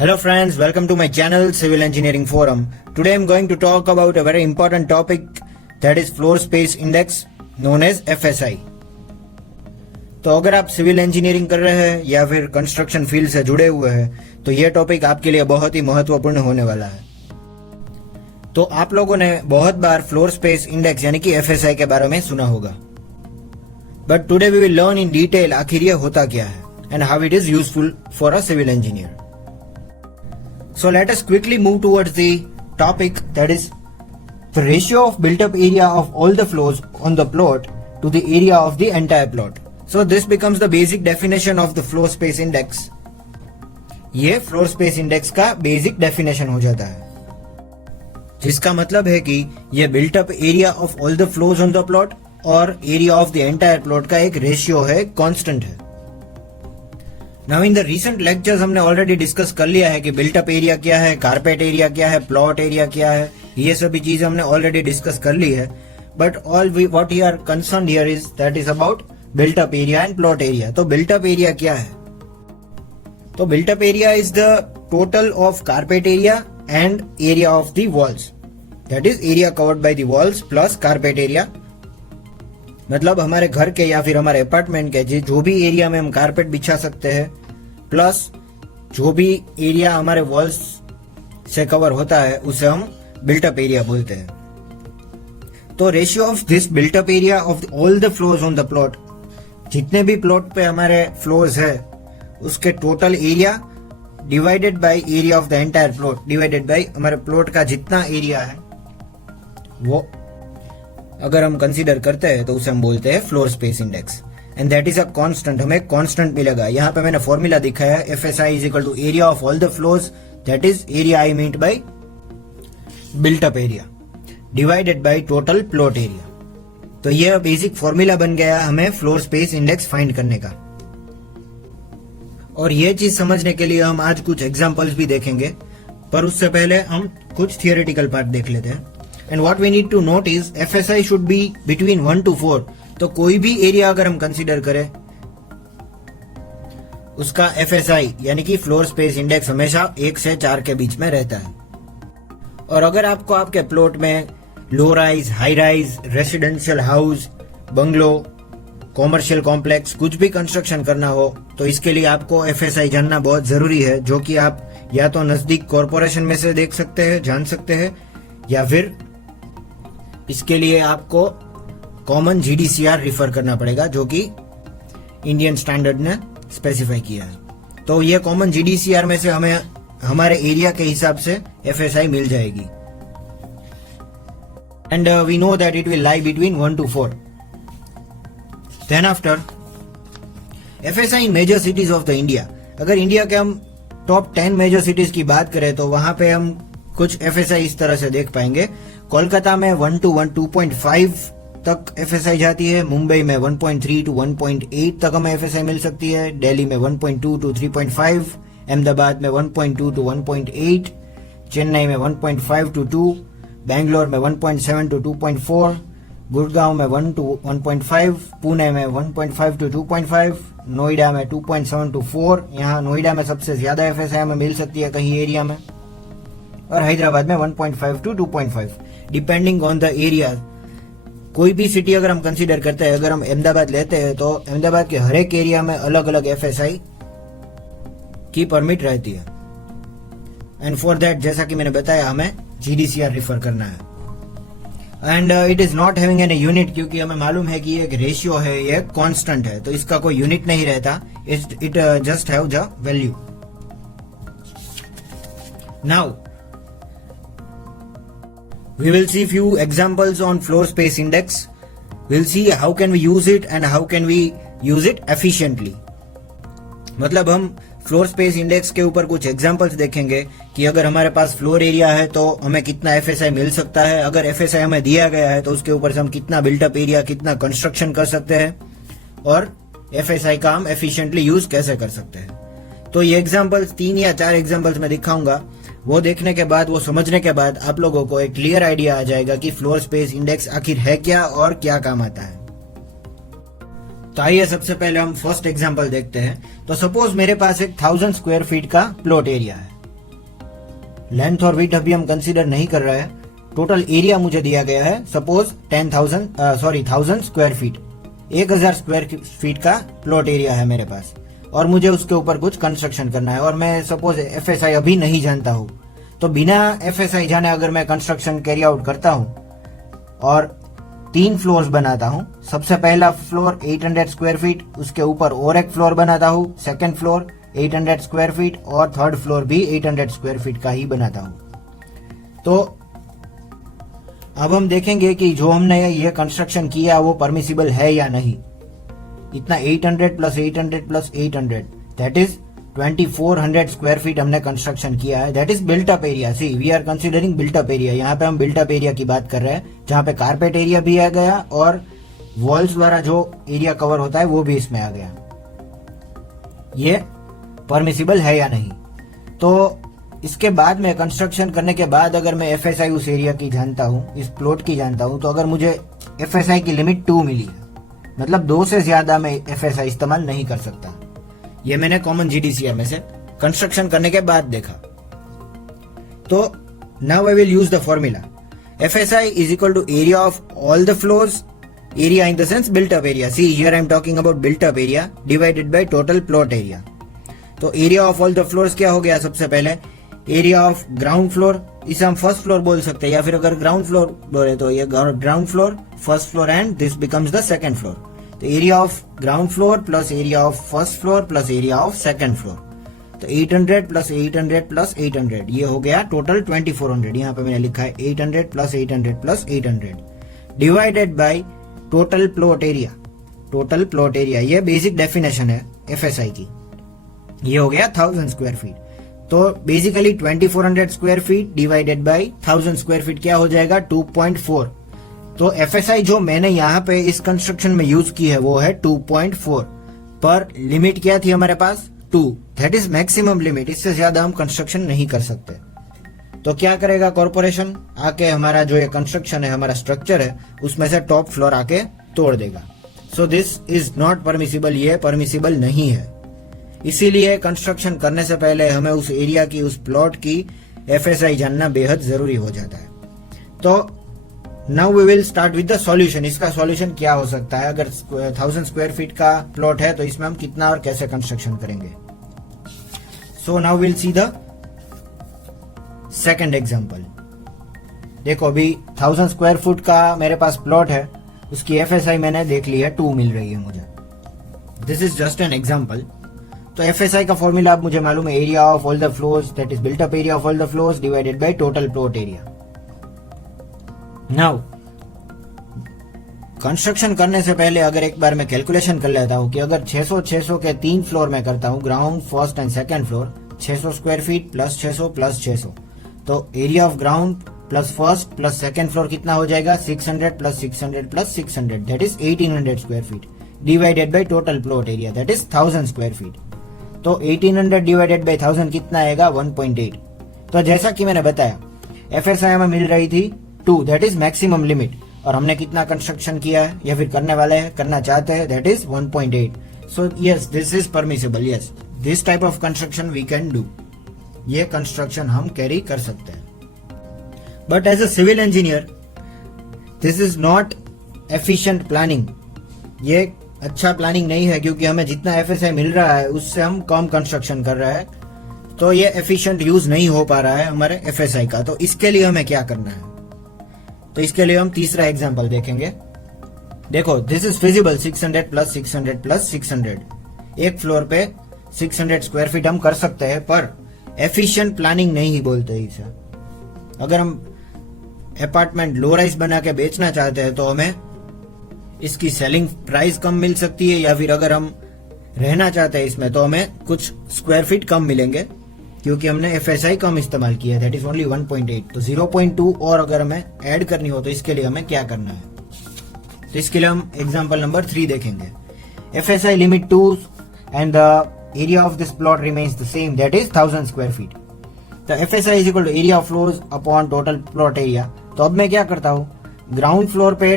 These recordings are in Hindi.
Hello friends, welcome to my channel Civil Engineering Forum. Today I am going to talk about a very important topic, that is Floor Space Index known as FSI. तो अगर आप सिविल इंजीनियरिंग कर रहे हैं या फिर कंस्ट्रक्शन फील्ड से जुड़े हुए हैं तो यह टॉपिक आपके लिए बहुत ही महत्वपूर्ण होने वाला है। तो आप लोगों ने बहुत बार फ्लोर स्पेस इंडेक्स यानी कि FSI के बारे में सुना होगा, but today we will learn in detail आखिर ये होता क्या है and how it is useful for a civil engineer. So let us quickly move towards the topic, that is the ratio of built up area of all the floors on the plot to the area of the entire plot. So this becomes the basic definition of the floor space index. ये floor space index का basic definition हो जाता है, जिसका मतलब है कि ये built up area of all the floors on the plot और area of the entire plot का एक रेशियो है, कांस्टेंट है. Now in the recent lectures हमने ऑलरेडी डिस्कस कर लिया है कि बिल्ट अप एरिया क्या है, कारपेट एरिया क्या है, प्लॉट एरिया क्या है, ये सभी चीजें हमने ऑलरेडी डिस्कस कर ली है. But all what we are concerned here is that is about built up area and plot area. तो बिल्ट अप एरिया क्या है? तो built up area is the total of carpet area and area of the walls, that is area covered by the walls plus carpet area. मतलब हमारे घर के या फिर हमारे अपार्टमेंट के जो भी एरिया में हम कारपेट बिछा सकते हैं प्लस जो भी एरिया हमारे वॉल्स से कवर होता है उसे हम बिल्टअप एरिया बोलते हैं. तो ratio of this built up area of all the floors on the plot, जितने भी प्लॉट पे हमारे फ्लोर्स है उसके total area divided by area of the entire plot divided by हमारे प्लॉट का जितना एरिया है वो अगर हम कंसीडर करते हैं तो उसे हम बोलते हैं floor space index and that is a constant. हमें कांस्टेंट मिलेगा. यहाँ पे मैंने फॉर्मूला दिखाया है, FSI is equal to area of all the floors, that is area I mean by built up area divided by total plot area. तो यह बेसिक फॉर्मूला बन गया हमें फ्लोर स्पेस इंडेक्स फाइंड करने का. और यह चीज समझने के लिए हम आज कुछ एग्जांपल्स भी देखेंगे, पर उससे पहले हम कुछ थियोरेटिकल पार्ट देख लेते हैं. And what we need to note is FSI should be between 1 to 4. तो कोई भी एरिया अगर हम कंसीडर करें उसका FSI यानी कि फ्लोर स्पेस इंडेक्स हमेशा 1 से 4 के बीच में रहता है. और अगर आपको आपके प्लॉट में low rise, high rise, residential house, bungalow, commercial complex कुछ भी कंस्ट्रक्शन करना हो तो इसके लिए आपको FSI जानना बहुत जरूरी है, जो कि आप या तो नजदीक कॉरपोरेशन में से देख सकते हैं, जान सकते हैं, या फिर इसके लिए आपको कॉमन GDCR रिफर करना पड़ेगा, जो कि इंडियन स्टैंडर्ड ने स्पेसिफाई किया है. तो ये कॉमन GDCR में से हमें हमारे एरिया के हिसाब से FSI मिल जाएगी. And we know that it will lie between 1 to 4. Then after FSI in major cities of the India. अगर इंडिया के हम टॉप 10 मेजर सिटीज की बात करें तो वहां पे हम कुछ FSI इस तरह से देख पाएंगे. कोलकाता में 1 to 2.5 तक FSI जाती है, मुंबई में 1.3 to 1.8 तक हमें FSI मिल सकती है, दिल्ली में 1.2 to 3.5, अहमदाबाद में 1.2 to 1.8, चेन्नई में 1.5 to 2, बैंगलोर में 1.7 to 2.4, गुड़गांव में 1 to 1.5, पुणे में 1.5 to 2.5, नोएडा में 2.7 to 4. यहाँ नोएडा में सबसे ज्यादा FSI हमें मिल सकती है कहीं एरिया में, और हैदराबाद में 1.5 to 2.5 depending on the area. कोई भी सिटी अगर हम कंसीडर करते हैं, अगर हम अहमदाबाद लेते हैं तो अहमदाबाद के हर एक एरिया में अलग अलग FSI की परमिट रहती है. एंड फॉर दैट जैसा कि मैंने बताया हमें GDCR रिफर करना है. And it is not having an unit, क्योंकि हमें मालूम है कि ये एक रेशियो है, ये कांस्टेंट है, तो इसका कोई यूनिट नहीं रहता. It just have the value. Now we will see few examples on floor space index. We'll see how can we use it and how can we use it efficiently. मतलब हम फ्लोर स्पेस इंडेक्स के ऊपर कुछ एग्जांपल्स देखेंगे कि अगर हमारे पास फ्लोर एरिया है तो हमें कितना FSI मिल सकता है, अगर FSI हमें दिया गया है तो उसके ऊपर से हम कितना बिल्टअप एरिया, कितना कंस्ट्रक्शन कर सकते हैं, और FSI का हम एफिशिएंटली यूज कैसे कर सकते हैं. तो ये एग्जांपल्स 3 या 4 एग्जांपल्स में दिखाऊंगा. वो देखने के बाद, वो समझने के बाद आप लोगों को एक क्लियर आइडिया आ जाएगा कि फ्लोर स्पेस इंडेक्स आखिर है क्या और क्या काम आता है. तो आइए सबसे पहले हम फर्स्ट एग्जांपल देखते हैं. तो सपोज मेरे पास एक 1000 स्क्वायर फीट का प्लॉट एरिया है. लेंथ और विड्थ अभी हम कंसीडर नहीं कर रहे हैं। टोटल एरिया मुझे दिया गया है, suppose 1000 square feet, 1000 square feet का प्लॉट एरिया है मेरे पास, और मुझे उसके ऊपर कुछ कंस्ट्रक्शन करना है, और मैं सपोज एफएसआई अभी नहीं जानता हूँ, तो बिना एफएसआई जाने अगर मैं कंस्ट्रक्शन कैरी आउट करता हूँ और 3 फ्लोर्स बनाता हूँ, सबसे पहला फ्लोर 800 स्क्वायर फीट, उसके ऊपर और एक फ्लोर बनाता हूँ, सेकंड फ्लोर 800 स्क्वायर फीट, और थर्ड फ्लोर भी 800 स्क्वायर फीट का ही बनाता हूँ। तो अब हम देखेंगे कि जो हमने ये कंस्ट्रक्शन किया वो परमिसिबल है या नहीं। इतना 800 plus 800 plus 800 that is 2400 square feet हमने कंस्ट्रक्शन किया है। That is built up area. See we are considering built up area. यहाँ पे हम बिल्ट अप एरिया की बात कर रहे हैं, जहाँ पे कारपेट एरिया भी आ गया और वॉल्स द्वारा जो एरिया कवर होता है वो भी इसमें आ गया। ये परमिसिबल है या नहीं। तो इसके बाद में कंस्ट्रक्शन करने के बाद अगर मैं एफएसआई उस एरिया की जानता हूँ, इस प्लॉट की जानता हूँ, तो अगर मुझे एफएसआई की लिमिट 2 मिली है, मतलब 2 से ज्यादा मैं एफएसआई इस्तेमाल नहीं कर सकता। ये मैंने कॉमन जीडीसीआर में से कंस्ट्रक्शन करने के बाद देखा। तो now I will use the formula FSI is equal to area of all the floors, area in the sense built up area. See here I am talking about built up area divided by total plot area. तो area of all the floors क्या हो गया, सबसे पहले एरिया ऑफ ग्राउंड फ्लोर, इसे हम फर्स्ट फ्लोर बोल सकते हैं, या फिर अगर ग्राउंड फ्लोर बोले तो ये ground floor, first floor, and this becomes the second floor. तो area of ground floor plus area of first floor plus area of second floor, तो 800 प्लस 800 प्लस 800, ये हो गया टोटल 2400। यहाँ पे मैंने लिखा है 800 plus 800 plus 800 divided by total plot area. Total plot area ये बेसिक डेफिनेशन है एफएसआई की। ये हो गया 1000 स्क्वायर फीट। तो basically 2400 square feet divided by 1000 square feet क्या हो जाएगा, 2.4। तो एफएसआई जो मैंने यहाँ पे इस कंस्ट्रक्शन में यूज की है वो है 2.4, पर लिमिट क्या थी हमारे पास, 2, दैट इज मैक्सिमम लिमिट। इससे ज्यादा हम कंस्ट्रक्शन नहीं कर सकते। तो क्या करेगा कॉर्पोरेशन, आके हमारा जो ये कंस्ट्रक्शन है, हमारा स्ट्रक्चर है, उसमें से टॉप फ्लोर आके तोड़ देगा। So this is not permissible, ये परमिसिबल नहीं है। इसीलिए कंस्ट्रक्शन करने से पहले हमें उस एरिया की, उस प्लॉट की एफएसआई जानना बेहद जरूरी हो जाता है। तो now we will start with the solution. इसका सॉल्यूशन क्या हो सकता है, अगर 1000 स्क्वायर फीट का प्लॉट है तो इसमें हम कितना और कैसे कंस्ट्रक्शन करेंगे। So now will see the second example. देखो अभी 1000 स्क्वायर फुट का मेरे पास प्लॉट है, उसकी एफएसआई मैंने देख ली है, 2 मिल रही है मुझे। This is just an example. तो एफएसआई का फॉर्मूला आप मुझे मालूम है, area of all the floors that is built up area of all the floors divided by total plot area. Now construction करने से पहले अगर एक बार मैं कैलकुलेशन कर लेता हूं कि अगर 600 के 3 फ्लोर में करता हूं, ground, first and second floor, 600 square feet plus 600 plus 600, तो area of ground plus first plus second floor कितना हो जाएगा, 600 plus 600 plus 600 that is 1800 square feet divided by total plot area that is 1000 square feet. तो 1800 डिवाइडेड बाय 1000 कितना आएगा, 1.8। तो जैसा कि मैंने बताया एफएसआई में मिल रही थी 2, दैट इज मैक्सिमम लिमिट, और हमने कितना कंस्ट्रक्शन किया है या फिर करने वाले हैं, करना चाहते हैं, that is 1.8। So yes this is permissible, yes this type of construction we can do. ये कंस्ट्रक्शन हम कैरी कर सकते हैं। But as a civil engineer this is not efficient planning. ये अच्छा प्लानिंग नहीं है, क्योंकि हमें जितना एफएसआई मिल रहा है उससे हम कम कंस्ट्रक्शन कर रहे हैं, तो ये एफिशिएंट यूज नहीं हो पा रहा है हमारे एफएसआई का। तो इसके लिए हमें क्या करना है, तो इसके लिए हम तीसरा एग्जांपल देखेंगे। देखो this is feasible, 600 plus 600 plus 600, एक फ्लोर पे 600 स्क्वायर फीट हम कर सकते हैं, पर एफिशिएंट प्लानिंग नहीं बोलते इसे। अगर हम अपार्टमेंट लो राइज बना के बेचना चाहते हैं तो हमें इसकी सेलिंग प्राइस कम मिल सकती है, या फिर अगर हम रहना चाहते हैं इसमें तो हमें कुछ स्क्वायर फीट कम मिलेंगे, क्योंकि हमने एफएसआई कम इस्तेमाल किया है, दैट इज ओनली 1.8। तो 0.2 और अगर हमें ऐड करनी हो तो इसके लिए हमें क्या करना है, तो इसके लिए हम एग्जांपल नंबर 3 देखेंगे। FSI limit 2 and the area of this plot remains the same, that is 1000 square feet. तो FSI is equal to area of floors upon total plot area. तो अब मैं क्या करता हूँ, ग्राउंड फ्लोर पे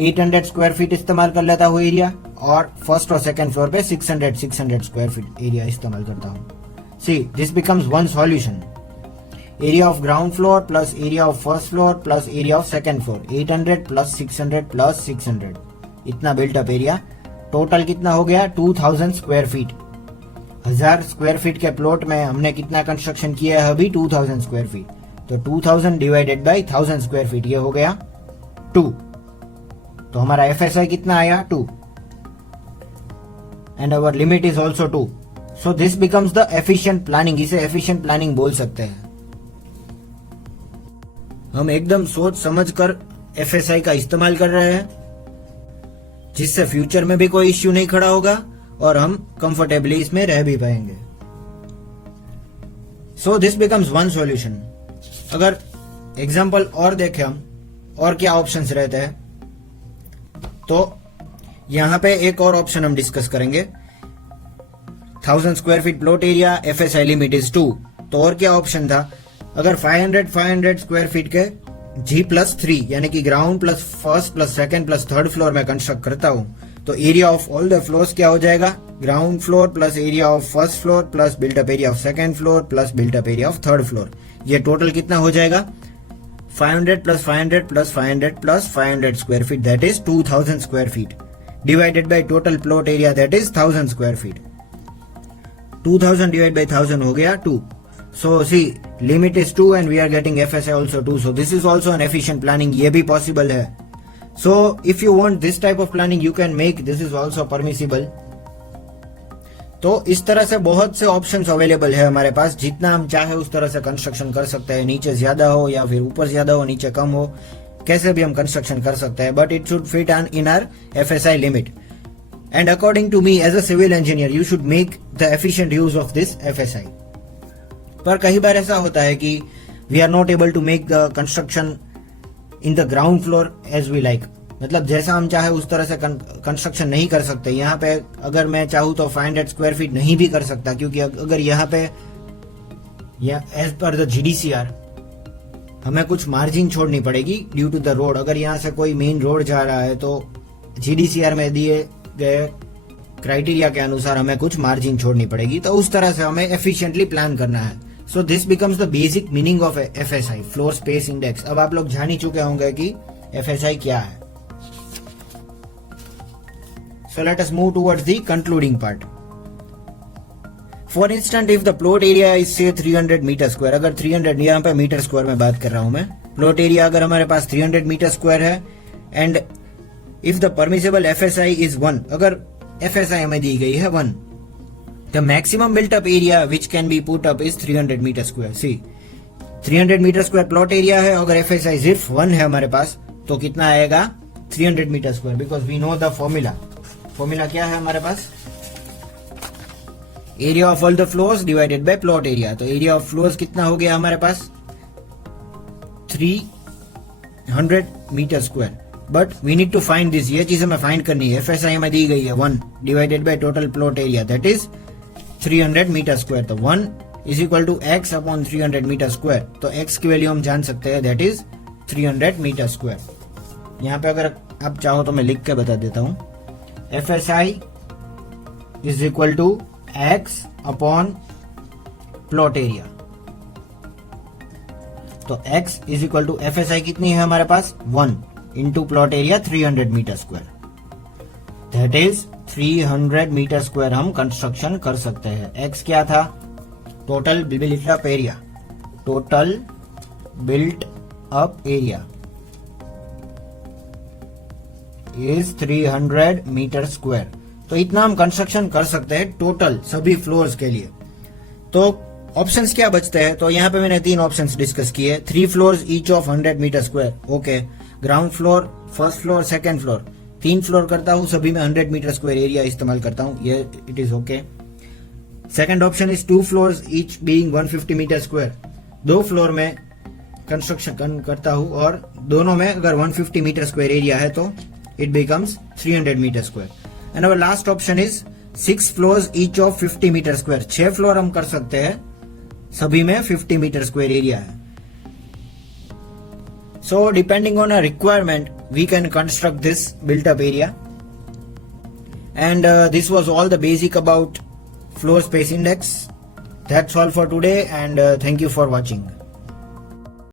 800 स्क्वायर फीट इस्तेमाल कर लेता हूँ एरिया, और फर्स्ट और सेकंड फ्लोर पे 600 स्क्वायर फीट एरिया इस्तेमाल करता हूँ। See this becomes one solution. Area of ground floor plus area of first floor plus area of second floor, 800 plus 600 plus 600, इतना बिल्टअप एरिया। टोटल कितना हो गया? 2000 स्क्वायर फीट। 1000 स्क्वायर फीट के प्लॉट में हमने कितना कंस्ट्रक्शन किया है अभी? 2000 स्क्वायर फीट। तो 2000 डिवाइडेड बाई 1000 स्क्वायर फीट, ये हो गया 2। तो हमारा FSI कितना आया? 2। And our limit is also 2। So this becomes the efficient planning. इसे एफिशिएंट प्लानिंग बोल सकते हैं। हम एकदम सोच समझ कर FSI का इस्तेमाल कर रहे हैं, जिससे फ्यूचर में भी कोई इश्यू नहीं खड़ा होगा और हम कंफर्टेबली इसमें रह भी पाएंगे। So this becomes one solution. अगर एग्जाम्पल और देखें हम, और क्या ऑप्शंस रहते हैं, तो यहां पे एक और ऑप्शन हम डिस्कस करेंगे। 1000 square feet plot area, FSI limit is 2। तो और क्या ऑप्शन था? अगर 500 स्क्वायर फीट के G+3 यानी कि ground plus first plus second plus third floor में कंस्ट्रक्ट करता हूं, तो area of all the floors क्या हो जाएगा? Ground floor plus area of first floor plus built up area of second floor plus built up area of third floor. ये टोटल कितना हो जाएगा? 500 plus 500 plus 500 plus 500 square feet, that is 2000 square feet, divided by total plot area, that is 1000 square feet. 2000 divide by 1000 हो गया 2। So see, limit is 2 and we are getting FSI also 2. So this is also an efficient planning. ये भी possible है. So if you want this type of planning, you can make. This is also permissible. तो इस तरह से बहुत से ऑप्शंस अवेलेबल है हमारे पास। जितना हम चाहे उस तरह से कंस्ट्रक्शन कर सकते हैं। नीचे ज्यादा हो या फिर ऊपर ज्यादा हो, नीचे कम हो, कैसे भी हम कंस्ट्रक्शन कर सकते हैं। But it should fit in our FSI limit. And according to me, as a civil engineer, you should make the efficient use of this FSI. पर कई बार ऐसा होता है कि we are not able to make the construction in the ground floor as we like. मतलब जैसा हम चाहे उस तरह से कंस्ट्रक्शन नहीं कर सकते। यहाँ पे अगर मैं चाहूँ तो 500 स्क्वायर फीट नहीं भी कर सकता, क्योंकि अगर यहाँ पे एज पर द GDCR हमें कुछ मार्जिन छोड़नी पड़ेगी ड्यू टू द रोड। अगर यहाँ से कोई मेन रोड जा रहा है तो GDCR में दिए गए क्राइटेरिया के अनुसार हमें कुछ मार्जिन छोड़नी पड़ेगी। तो उस तरह से हमें एफिशिएंटली प्लान करना है। So this becomes the basic meaning of FSI, floor space index. अब आप लोग जान ही चुके होंगे कि FSI क्या है। So let us move towards the concluding part. For instant, if the plot area is से 300 मीटर स्क्वायर, अगर 300 यहाँ पे मीटर स्क्वायर में बात कर रहा हूं मैं, प्लॉट एरिया अगर हमारे पास 300 मीटर स्क्वायर है, and if the permissible FSI is 1, अगर FSI हमें दी गई है 1, the maximum built up area which can be put up is 300 meter square. See, 300 meter square plot area है, अगर FSI सिर्फ 1 है हमारे पास, तो कितना आएगा? 300 meter square, because we know the formula. Formula क्या है हमारे पास? Area of all the floors divided by plot area. तो एरिया ऑफ फ्लोर्स कितना हो गया हमारे पास? 300 metre square. But we need to find this, ये चीज हमें फाइंड करनी है। FSI हमें दी गई है 1 divided by total plot area, that is 300 metre square. तो 1 is equal to x upon 300 metre square. तो x की वैल्यू हम जान सकते हैं, दैट इज 300 मीटर स्क्वायर। यहाँ पे अगर आप चाहो तो मैं लिख के बता देता हूँ। FSI is equal to x upon plot area. तो x is equal to FSI कितनी है हमारे पास? 1 into plot area 300 metre square, that is 300 metre square हम कंस्ट्रक्शन कर सकते हैं। x क्या था? Total built up area, total built up area is 300 metre square. तो इतना हम कंस्ट्रक्शन कर सकते हैं टोटल सभी फ्लोर्स के लिए। तो ऑप्शंस क्या बचते हैं? तो यहाँ पे मैंने 3 ऑप्शंस डिस्कस किए। 3 floors each of 100 meter square, okay. Ground floor, first floor, second floor, 3 floor करता हूँ, सभी में 100 मीटर स्क्वायर एरिया इस्तेमाल करता हूँ, ये it is okay. Second option is 2 floors each being 150 meter square. 2 floor में कंस्ट्रक्शन करता हूँ और दोनों में अगर 150 मीटर स्क्वायर एरिया है तो it becomes 300 metre square. And our last option is 6 floors each of 50 meter square. 6 floor हम कर सकते हैं, सभी में 50 मीटर स्क्वायर एरिया है। So depending on a requirement, we can construct this built up area. And this was all the basic about floor space index. That's all for today, and thank you for watching.